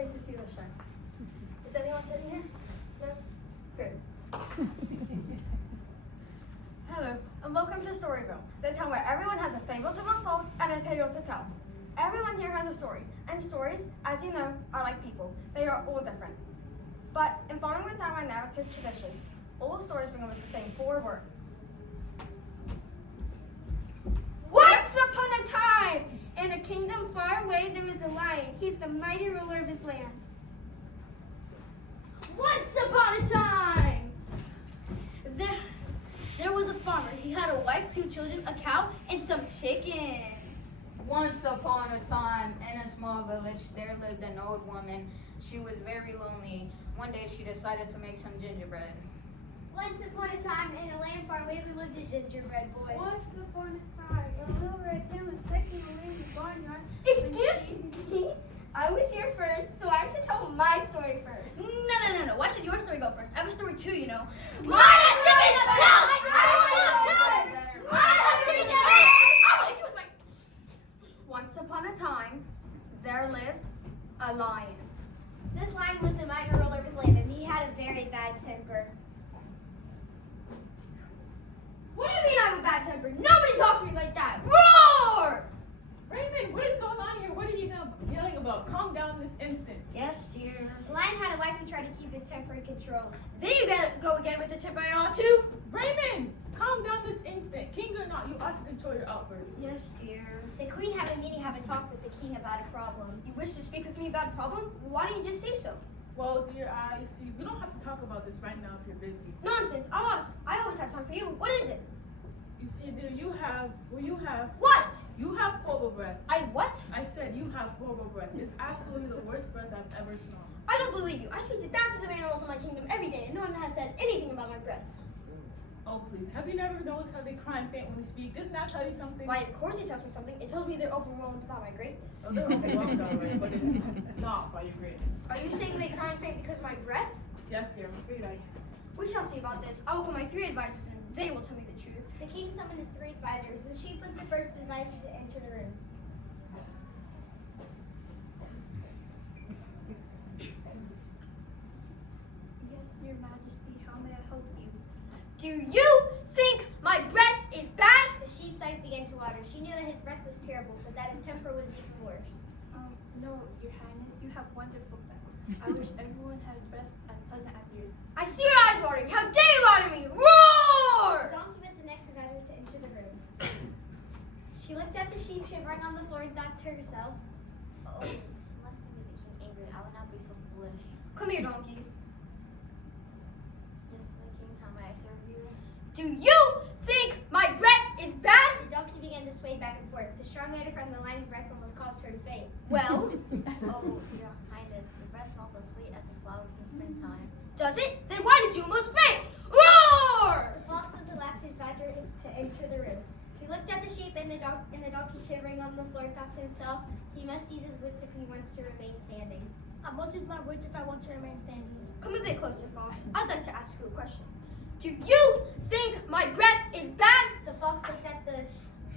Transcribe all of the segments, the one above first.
ready to see the show. Is anyone sitting here? No? Good. Hello, and welcome to Storyville, the town where everyone has a fable to unfold and a tale to tell. Everyone here has a story, and stories, as you know, are like people. They are all different. But in following with our narrative traditions, all stories begin with the same 4 words. Once upon a time, in a kingdom far away, there was a lion. He's the mighty ruler of his land. Once upon a time, there was a farmer. He had a wife, 2 children, a cow, and some chickens. Once upon a time, in a small village, there lived an old woman. She was very lonely. One day she decided to make some gingerbread. Once upon a time, in a land far away, there lived a gingerbread boy. Once upon a time, a little red hen was pecking a lazy barnyard. Excuse me? I was here first, so I should tell my story first. No. Why should your story go first? I have a story too, you know. Mine has chicken! Mine has chicken! I'll hit you with my... Once upon a time, there lived a lion. This lion was the mighty ruler of his land, and he had a very bad temper. What do you mean I have a bad temper? Nobody talks to me like that. Roar! Raymond, what is going on here? What are you yelling about? Calm down this instant. Yes, dear. The lion had a wife and tried to keep his temper in control. Then you go again with the temper I ought to. Raymond, calm down this instant. King or not, you ought to control your outbursts. Yes, dear. The queen had a meeting, have a talk with the king about a problem. You wish to speak with me about a problem? Why don't you just say so? Well, dear, I see. We don't have to talk about this right now if you're busy. Nonsense. I always have time for you. What is it? You see, dear, you have What? horrible breath. I what? I said you have horrible breath. It's absolutely the worst breath I've ever smelled. I don't believe you. I speak to thousands of animals in my kingdom every day, and no one has said anything about my breath. Oh, please. Have you never noticed how they cry and faint when they speak? Doesn't that tell you something? Why, of course it tells me something. It tells me they're overwhelmed by my greatness. Oh, they're overwhelmed, all right, but it's not by your greatness. Are you saying they cry and faint because of my breath? Yes, dear, I'm afraid I am. We shall see about this. I will call my 3 advisors, and they will tell me the truth. The king summoned his 3 advisors. The sheep was the first advisor to enter the room. Yes, your majesty, how may I help you? Do you think my breath is bad? The sheep's eyes began to water. She knew that his breath was terrible, but that his temper was even worse. No, your highness, you have wonderful breath. I wish everyone had breath as pleasant as yours. I see your eyes watering. How dare you lie to me? Roar! The donkey was the next advisor to enter the room. She looked at the sheep shivering on the floor and thought to herself, Oh, she must have made the king angry. I would not be so foolish. come here, donkey. Yes, my king, how may I serve you? Do you think my breath is bad? The donkey began to sway back and forth. The strong odor from the lion's breath almost caused her to faint. Well, Oh, your highness, your breath smells as sweet as the flowers in springtime. does it? Then why did you almost faint? Roar! The fox was the last advisor to enter the room. He looked at the sheep and the donkey shivering on the floor and thought to himself, he must use his wits if he wants to remain standing. I must use my words if I want to remain standing. Come a bit closer, Fox. I'd like to ask you a question. Do you think my breath is bad? The fox looked at the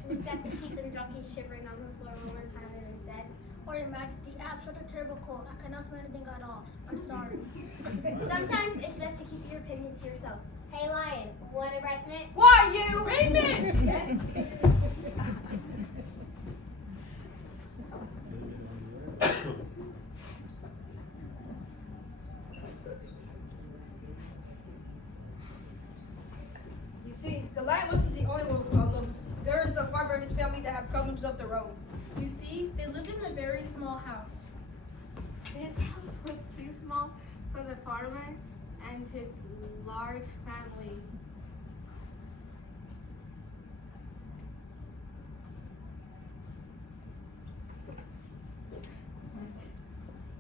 sheep and the donkey shivering on the floor one more time and then said, Or your majesty, I have such a terrible cold. I cannot smell anything at all. I'm sorry. sometimes it's best to keep your opinions to yourself. Hey, lion, want a breath mint? Why you? Raymond! Yes. You see, the lion wasn't the only one with problems. There is a farmer and his family that have problems of their own. You see, they lived in a very small house. His house was too small for the farmer and his large family.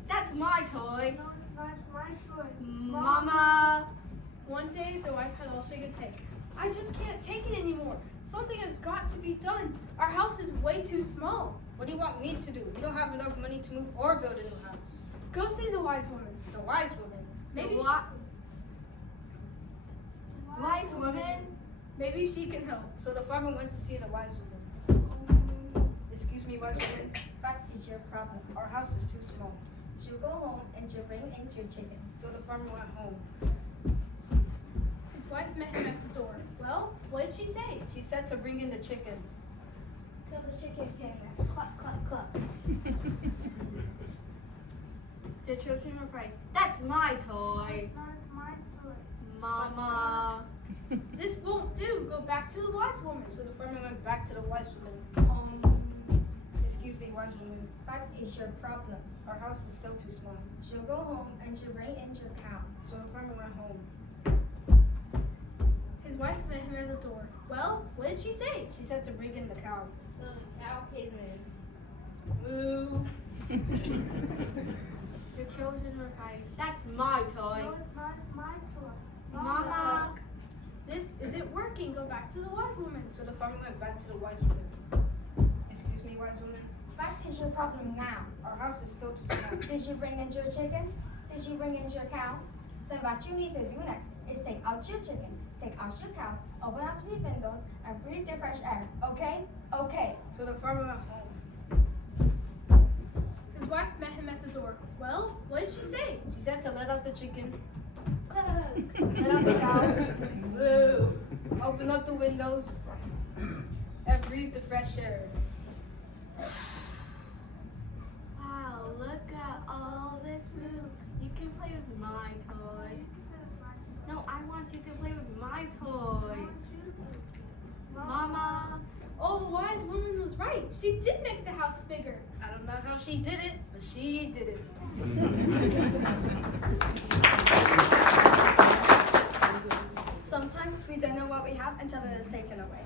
That's my toy. No, it's not. It's my toy. Mama. One day, the wife had all she could take. I just can't take it anymore. Something has got to be done. Our house is way too small. What do you want me to do? We don't have enough money to move or build a new house. Go see the wise woman. The wise woman. Maybe Wise woman. Maybe she can help. So the farmer went to see the wise woman. Excuse me, wise woman. What is your problem? Our house is too small. She'll go home and she'll bring in your chicken. So the farmer went home. His wife met him at the door. Well, what did she say? She said to bring in the chicken. So the chicken came in. Cluck, cluck, cluck. The children were afraid. That's my toy. Mama. This won't do. Go back to the wise woman. So the farmer went back to the wise woman. Excuse me, wise woman. What is your problem? Our house is still too small. She'll go home and she'll bring in your cow. So the farmer went home. His wife met him at the door. Well, what did she say? She said to bring in the cow. So the cow came in. Moo. The children were crying. That's my toy. it's not. It's my toy. Mama. This isn't working. Go back to the wise woman. So the farmer went back to the wise woman. Excuse me, wise woman. What is your problem now? Our house is still too small. Did you bring in your chicken? Did you bring in your cow? Then what you need to do next is take out your chicken, take out your cow, open up the windows, and breathe the fresh air. Okay? Okay. So the farmer went home. His wife met him at the door. Well, what did she say? She said to let out the chicken, Cluck. let out the cow, moo, open up the windows, and breathe the fresh air. Wow, look at all this room. You can play with my toy. No, I want you to play with my toy. Mama. Oh, the wise woman was right. She did make the house bigger. I don't know how she did it, but she did it. Sometimes we don't know what we have until it is taken away.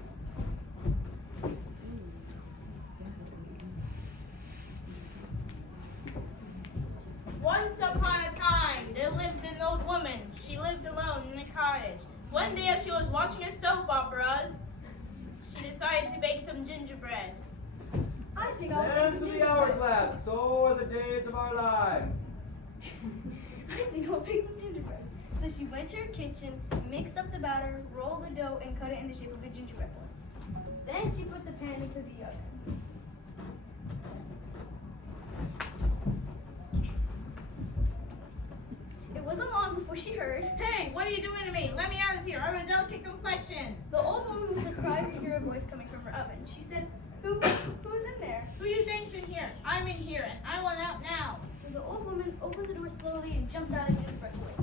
Once upon a time, there lived an old woman. She lived alone in a cottage. One day, as she was watching a soap operas, she decided to bake some gingerbread. I think I'll Sands make of some the gingerbread. hourglass, so are the days of our lives. I think I'll bake some gingerbread. So she went to her kitchen, mixed up the batter, rolled the dough, and cut it in the shape of a gingerbread boy. Then she put the pan into the oven. It wasn't long before she heard. Hey, what are you doing to me? Let me out of here. I have a delicate complexion. The old woman was surprised to hear a voice coming from her oven. She said, who's in there? Who do you think's in here? I'm in here, and I want out now. So the old woman opened the door slowly and jumped out of gingerbread boy.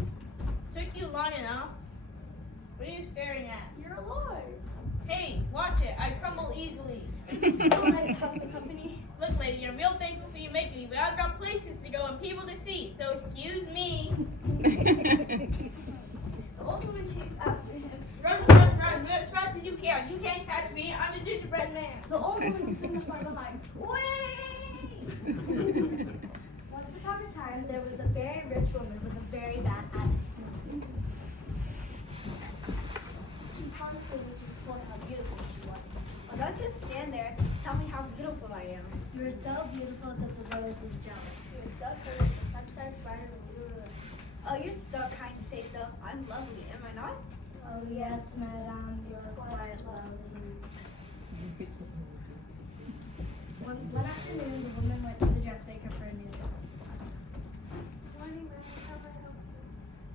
Took you long enough. What are you staring at? You're alive. Hey, watch it. I crumble easily. So nice to have some company. Look, lady, I'm real thankful for you making me, but I've got places to go and people to see, so excuse me. The old woman chased after him. Run, run, run, as fast as you can. You can't catch me. I'm the gingerbread man. The old woman was soon far behind. Wait! Once upon a time, there was a very rich woman with a very bad attitude. She promised the witch and told her how beautiful she was. Well, don't just stand there. Tell me how beautiful I am. You're so beautiful that the rose is jealous. You're so pretty, the sun shines brighter than you. Oh, you're so kind to say so. I'm lovely, am I not? Oh yes, madame, you're quite lovely. One afternoon, the woman went to the dressmaker for a new dress.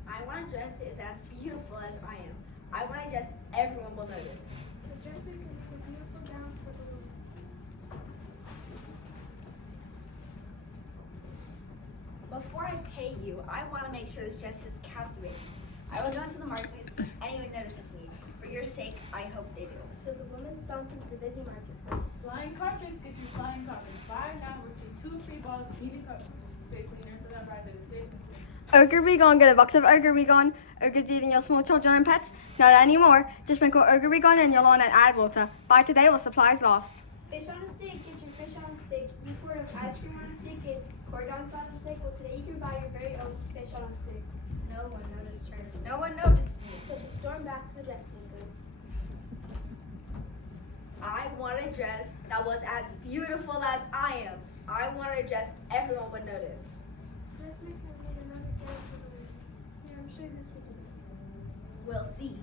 I want a dress that is as beautiful as I am. I want a dress everyone will notice. The dressmaker put a beautiful gown for the woman. Before I pay you, I want to make sure this dress is captivating. I will go into the marketplace and anyone notices me. For your sake, I hope they do. So the woman stomped into the busy marketplace. Flying carpets, get your flying carpets. Buy now, receive 2 free balls of heated carpet cleaner for that ride that is safe and clean. Ogre Be Gone, get a box of Ogre Be Gone. Ogres eating your small children and pets? Not anymore. Just sprinkle Ogre Be Gone in your lawn and add water. Buy today while supplies last. Fish on a stick, get your fish on a stick. You poured of ice cream on a stick, get corn dogs on a stick. Well, today you can buy your very own fish on a stick. No one noticed her. No one noticed me. So she stormed back to the dressmaker. I want a dress that was as beautiful as I am. I want a dress everyone would notice. Dressmaker made another dress for the woman. Here, I'm sure this will do. We'll see.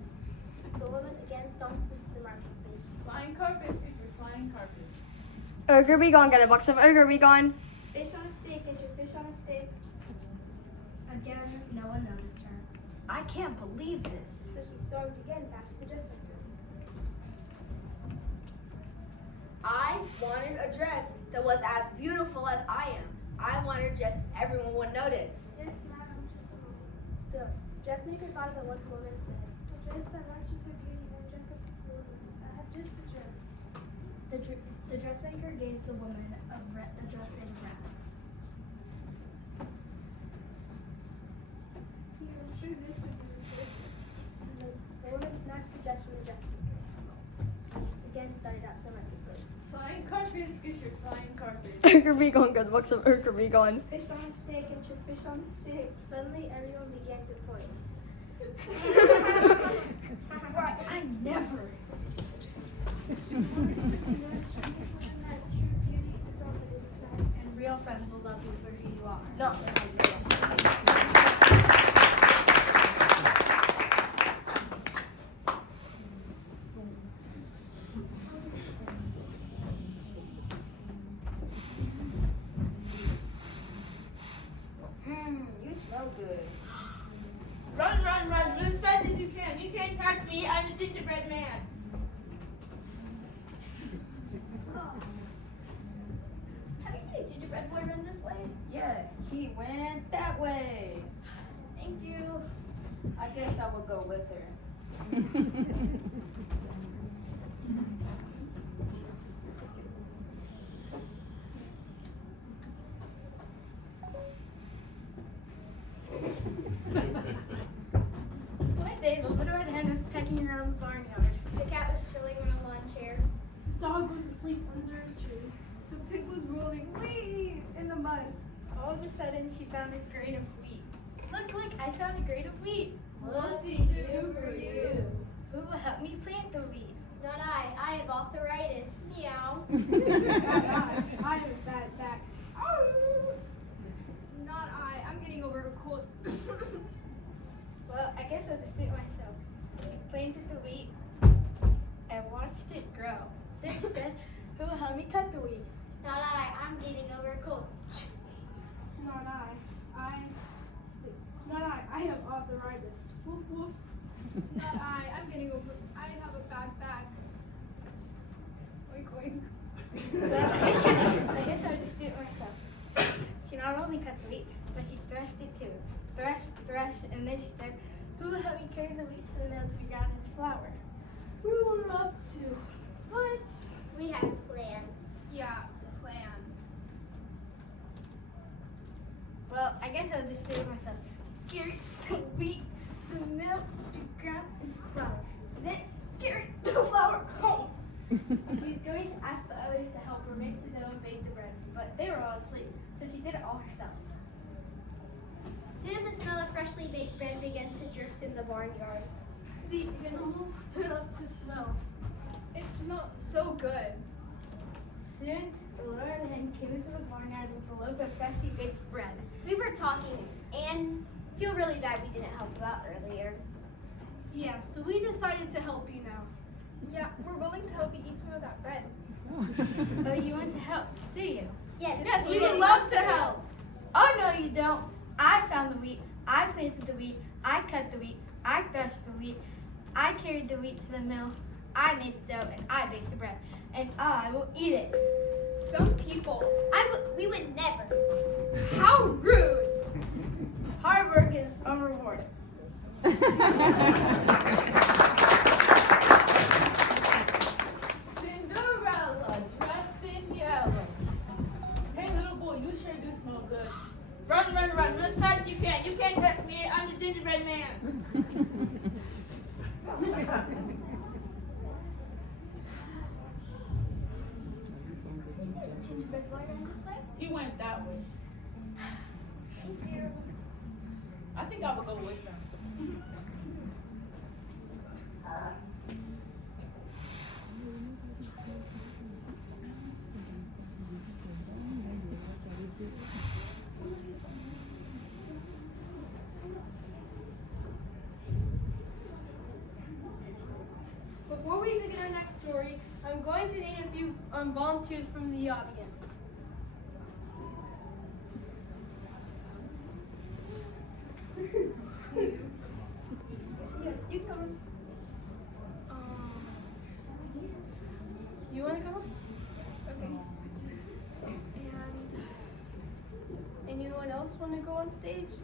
The woman again stomped into the marketplace. Flying carpets, get your flying carpets. Ogre Be Gone, get a box of Ogre Be Gone. Fish on a stick, get your fish on a stick. Again, no one noticed her. I can't believe this. So she stormed again back to the dressmaker. I wanted a dress that was as beautiful as I am. I wanted a dress everyone would notice. Yes, madam, just a moment. The dressmaker thought of what the woman said. A dress that matches her beauty and a dress that the woman. I have just the dress. The dressmaker gave the woman a dress in rags. Here, I'm sure this would be perfect. And the woman snatched the dress from the dressmaker. She again started out to write the place. Flying carpet, get your flying carpet. Erkerbegon, good books of Erkerbegon. Fish on a stick, and your fish on a stick. Suddenly, everyone began to point. I never. And real friends will love you for who you are. No. You smell good. Run, run, run, move as fast as you can. You can't catch me, I'm the gingerbread man. Have you seen a gingerbread boy run this way? Yeah, he went that way. Thank you. I guess I will go with her. One day, the little red hen was pecking around the barnyard. The cat was chilling on a lawn chair. The dog was asleep under a tree. The pig was rolling wee in the mud. All of a sudden, she found a grain of wheat. Look, I found a grain of wheat. What did he do for you? Who will help me plant the wheat? Not I. I have arthritis. Meow. I have a bad back. Not I. I'm getting over a cold. Well, I guess I'll just do it myself. She planted the wheat and watched it grow. Then she said, who will help me cut the wheat? Not I. I'm getting over a cold. Not I. I have arthritis. Woof woof. Not I. I'm getting over. I have a bad back. Oink oink. I guess I'll just do it myself. She not only cut the wheat, but she threshed it too. Thresh, and then she said, who will help me carry the wheat to the mill to be ground into flour? We would love to. What? We have plans. Yeah, plans. Well, I guess I'll just do it myself. Carry the wheat to the mill to ground into flour. Then carry the flour home. She's going to ask the others to help her make the dough and bake the bread, but they were all asleep, so she did it all herself. Soon the smell of freshly baked bread began to drift in the barnyard. The animals stood up to smell. It smelled so good. Soon, the little red hen came into the barnyard with a loaf of freshly baked bread. We were talking and feel really bad we didn't help you out earlier. Yeah, so we decided to help you now. Yeah, we're willing to help you eat some of that bread. Oh, you want to help, do you? Yes, Yes, we would love to help. Oh, no, you don't. I found the wheat. I planted the wheat. I cut the wheat. I threshed the wheat. I carried the wheat to the mill. I made the dough and I baked the bread. And I will eat it. Some people. We would never. How rude. Hard work is unrewarded. Cinderella, dressed in yellow. Hey, little boy, you sure do smell good. Run, run, run, move as fast as you can. You can't catch me, I'm the gingerbread man. Gingerbread boy ran this way? He went that way. Thank you. I think I will go with them. Before we begin our next story, I'm going to need a few volunteers from the audience. Yeah, you can come in. You want to come up? Okay. And anyone else want to go on stage?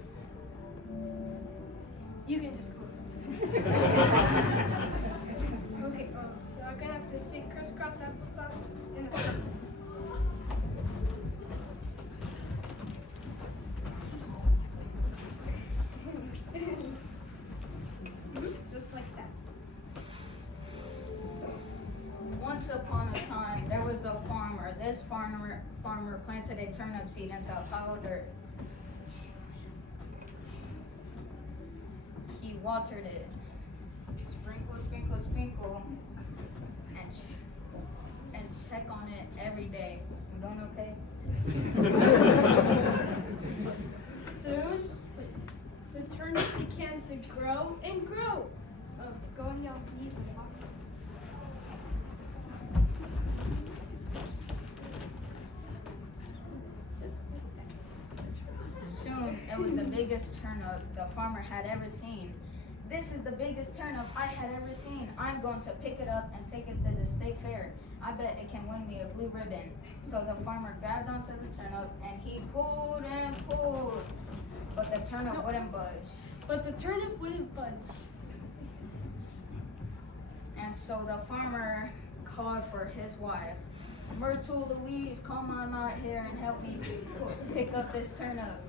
You can just come up. Okay, I'm gonna have to sing crisscross applesauce in a circle. Just like that. Once upon a time, there was a farmer. This farmer planted a turnip seed into a pile of dirt. He watered it. Sprinkle, sprinkle, sprinkle. And check on it every day. You doing okay? Soon, the turnip began to grow and grow. Go on y'all's knees and walk. Just like that. Soon, it was the biggest turnip the farmer had ever seen. This is the biggest turnip I had ever seen. I'm going to pick it up and take it to the state fair. I bet it can win me a blue ribbon. So the farmer grabbed onto the turnip and he pulled and pulled. But the turnip wouldn't budge. But the turnip wouldn't budge. And so the farmer called for his wife. Myrtle Louise, come on out here and help me pick up this turnip.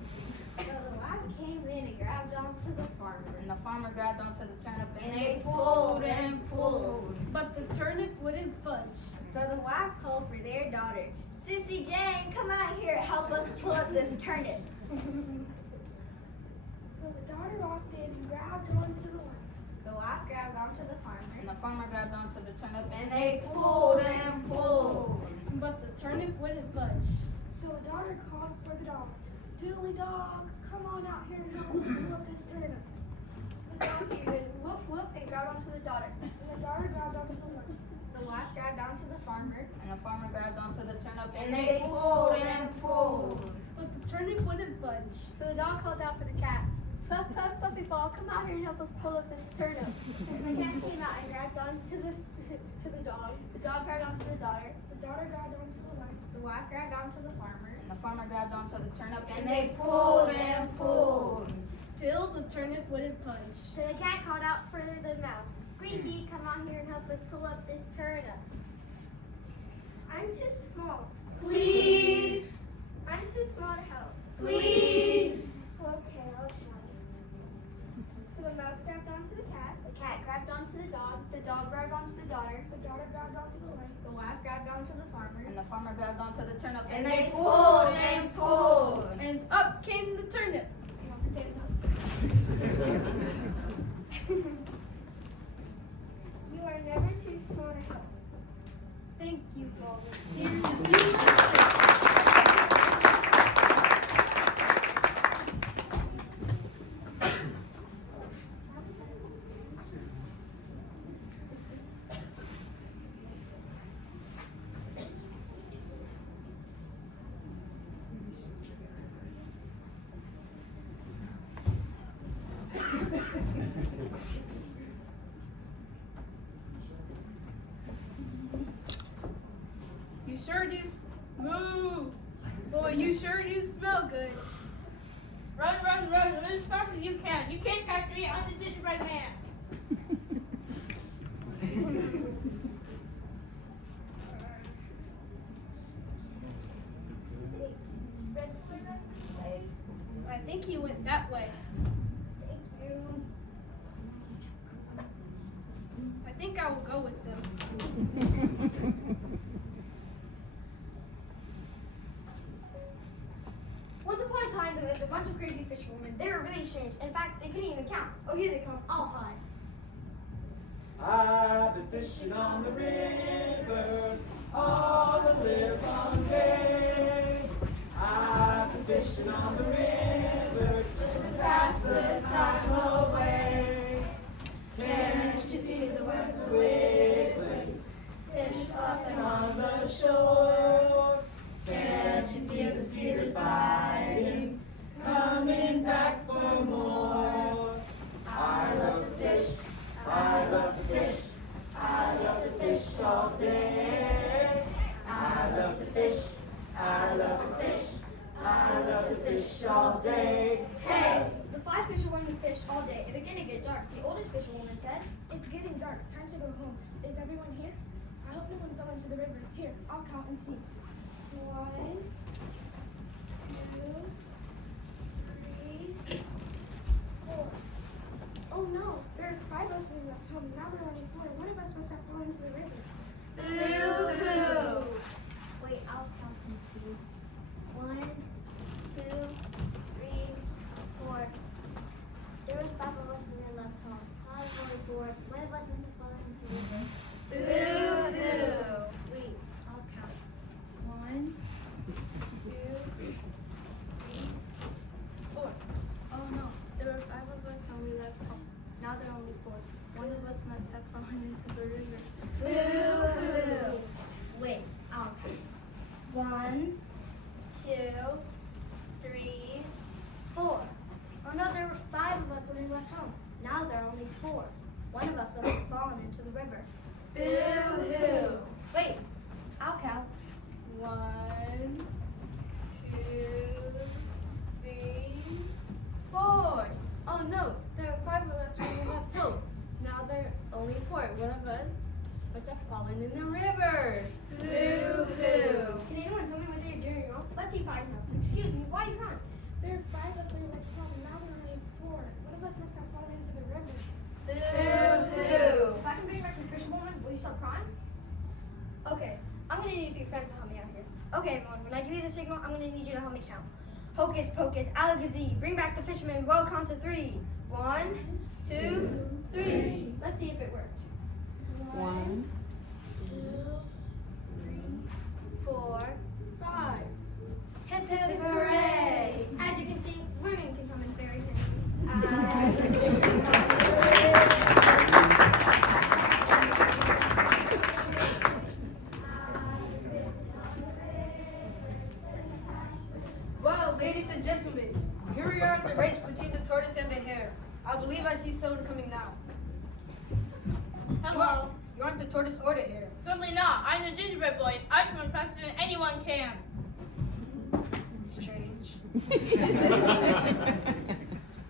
So the wife came in and grabbed onto the farmer. And the farmer grabbed onto the turnip and And they they pulled and pulled. But the turnip wouldn't budge. So the wife called for their daughter. Sissy Jane, come out here and help us pull up this turnip. So the daughter walked in and grabbed onto the wife. The wife grabbed onto the farmer. And the farmer grabbed onto the turnip and they pulled and pulled. But the turnip wouldn't budge. So the daughter called for the dog. Doodly dog, come on out here and help us pull up this turnip. The dog gave it woof woof and grabbed onto the daughter. And the daughter grabbed onto the wife. The wife grabbed onto the farmer. And the farmer grabbed onto the turnip and they pulled and pulled. But the turnip wouldn't budge. So the dog called out for the cat. Puff, puff, puffy ball, come out here and help us pull up this turnip. And the cat came out and grabbed onto the dog. The dog grabbed onto the daughter. The daughter grabbed onto the wife. The wife grabbed onto the farmer. And the farmer grabbed onto the turnip and they pulled and pulled. Still, the turnip wouldn't budge. So the cat called out for the mouse. Squeaky, come out here and help us pull up this turnip. I'm too small. Please. I'm too small to help. Please. Okay, I'll try. So the mouse grabbed onto the cat. The cat grabbed onto the dog. The dog grabbed onto the daughter. The daughter grabbed onto the wife. The wife grabbed onto the farmer. And the farmer grabbed onto the turnip And they pulled and pulled. And up came the turnip. Now stand up. You are never too small to help. Thank you, volunteers. You sure do. Moo! Boy, you sure do smell good. Run, run, run, run as fast as you can. You can't catch me. I'm the gingerbread man. I think he went that way. Thank you. I think I will go with them. Once upon a time, there lived a bunch of crazy fisherwomen. They were really strange. In fact, they couldn't even count. Oh, here they come. All high. I've been fishing on the river all the live long day. I've been fishing on the river just to pass the time away. Can't you see the webs are wiggling, fish flopping on the shore? Can't you see the spears biting, coming back for more? to get dark. The oldest fisherwoman said. It's getting dark. Time to go home. Is everyone here? I hope no one fell into the river. Here, I'll count and see. 1, 2, 3, 4. Oh no, there are 5 of us we left home. Now there are only 4. One of us must have fallen into the river. Boo-hoo! Wait, I'll count and see. 1, 2, 3, 4. There was 5 of us when we left home. Now there's only 4. One of us must have fallen into the river. Boo-hoo! Wait, I'll count. 1, 2, 3, 4. Oh no, there were 5 of us when we left home. Now there are only 4. One of us must have fallen into the river. Boo-hoo! Wait, I'll count. 1, 2, 3, 4. Oh no, there were 5 of us when we left home. Now there are only 4. One of us must have fallen into the river. Boo-hoo! Wait, I'll count. 1, 2, 3, 4. Oh no, there are 5 of us when we left home. Now there are only 4. One of us must have fallen in the river. Boo-hoo! Can anyone tell me what they're doing wrong? Let's see if I know. Excuse me, why are you crying? There are 5 of us we left home. Now there are only 4. One of us must have fallen into the river. Boo-hoo! If I can bring back the fisherwoman, will you stop crying? Okay, I'm gonna need a few friends to help me out here. Okay, everyone, when I give you the signal, I'm gonna need you to help me count. Hocus pocus, alakazee, bring back the fisherman, well count to 3. 1, 2, 3. Let's see if it worked. 1, 2, 3, 4, 5. Hip hip hooray! As you can see, women can come in very Well, ladies and gentlemen, here we are at the race between the tortoise and the hare. I believe I see someone coming now. Hello. You aren't the tortoise or the hare. Certainly not. I'm the Gingerbread Boy. I can run faster than anyone can. Strange.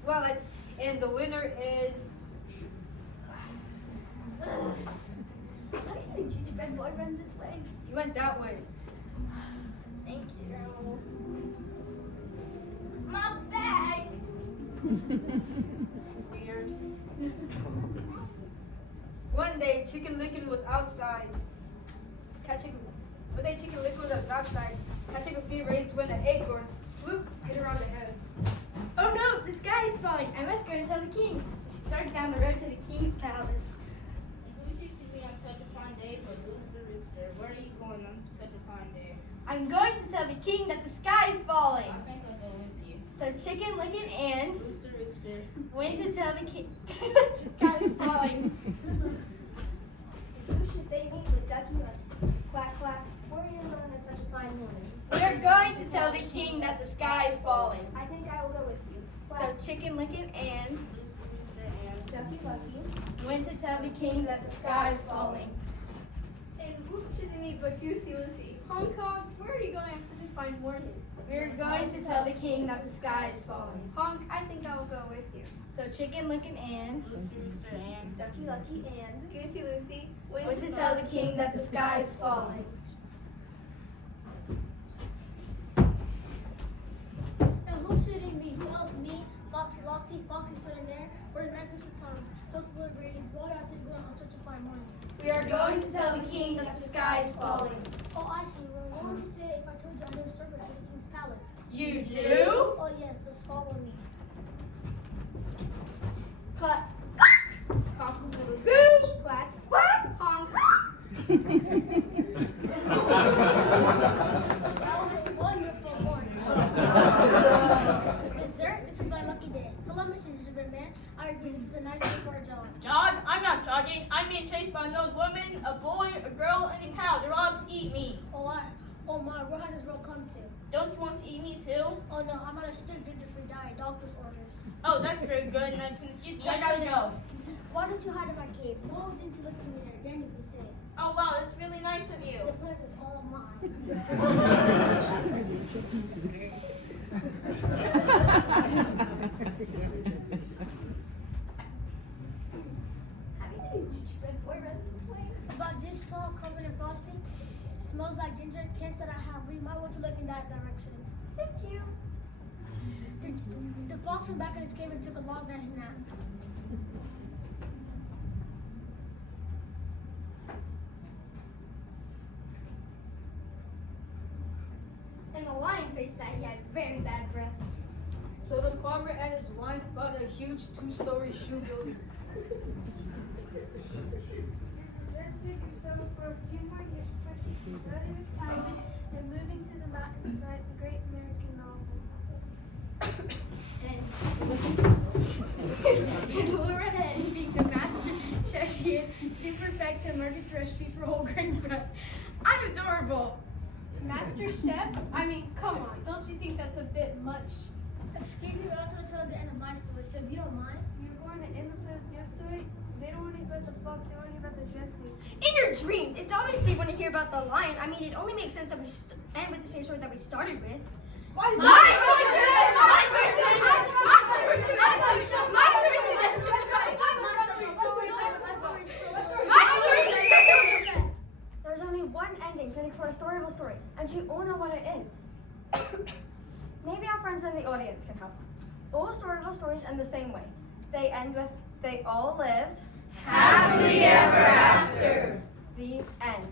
Well, and the winner is... Have you seen the Gingerbread Boy run this way? You went that way. Thank you. My bag! Weird. One day, Chicken Licken was outside. One day, Chicken Licken was outside, catching a few rays when an acorn whoop hit her on the head. Oh no, the sky is falling. I must go and tell the king. She started down the road to the king's palace. Lucy should be on such a fine day, but Rooster, where are you going on such a fine day? I'm going to tell the king that the sky is falling. I think I'll go with you. So Chicken Licken and Rooster. went to tell the king the sky is falling. Who should they meet with Ducky Lucky? Quack quack. Where are you going on such a fine morning? We are going to tell the king that the sky is falling. I think I will go with you. So Chicken Licken and Rooster, and Ducky Lucky. went to tell the king that the sky is falling. And who should they meet but Goosey Lucy? Hong Kong, where are you going on such a fine morning? We are going to tell the king that the sky is falling. Honk, I think I will go with you. So Chicken Licken and Rooster, and Ducky Lucky and Goosey Lucy, went to tell the king that the sky is falling. And who should they meet? Who else? Me, Foxy Loxy, Foxy stood in there. Where the night goose comes. Hopefully, Brady's why are they going on such a fine morning? We are going to tell the king that the sky is falling. Oh, I see. Well, what would you say if I told you I knew a circle at the king's palace? You do? Oh, yes, just follow me. Cut. Cock-a-doodle-doo. Quack quack. Honk. That was a wonderful morning. Dessert, this is my lucky day. Hello, Mr. Gingerbread Man. I agree, this is a nice day for a jog. Jog? I'm not jogging. I'm being chased by an old woman, a boy, a girl, and a cow. They're all out to eat me. Oh my, where has this world come to? Don't you want to eat me too? Oh no, I'm on a strict gluten-free diet, doctor's orders. Oh, that's very good. And then excuse me, I Just gotta a go. Why don't you hide in my cave? No, didn't you look at me there? Then you can say it. Oh wow, that's really nice of you. The pleasure's all mine. really small, covered in frosting. Smells like ginger. Can't say I have. We might want to look in that direction. Thank you. The fox went back in his cave and took a long, nice nap. And the lion faced that he had very bad breath. So the farmer and his wife bought a huge 2-story shoe building. Let's figure so for a few more years before taking out of retirement and moving to the mountains to write the great American novel. And Loretta and being the master chef, she had super effects and Margaret's recipe for whole grain bread. I'm adorable. Master Chef? I mean, come on. Don't you think that's a bit much? Excuse me, but I'm trying to tell the end of my story, so if you don't mind. You're going to end up with your story? They don't want to hear about the fox, they want to hear about the dressing. In your dreams, it's obviously when you hear about the lion. I mean, it only makes sense that we end with the same story that we started with. Why is There's only one ending for a Storyville story, and you all know what it is. Maybe our friends in the audience can help. All Storyville stories end the same way. They end with, they all lived happily ever after. The end.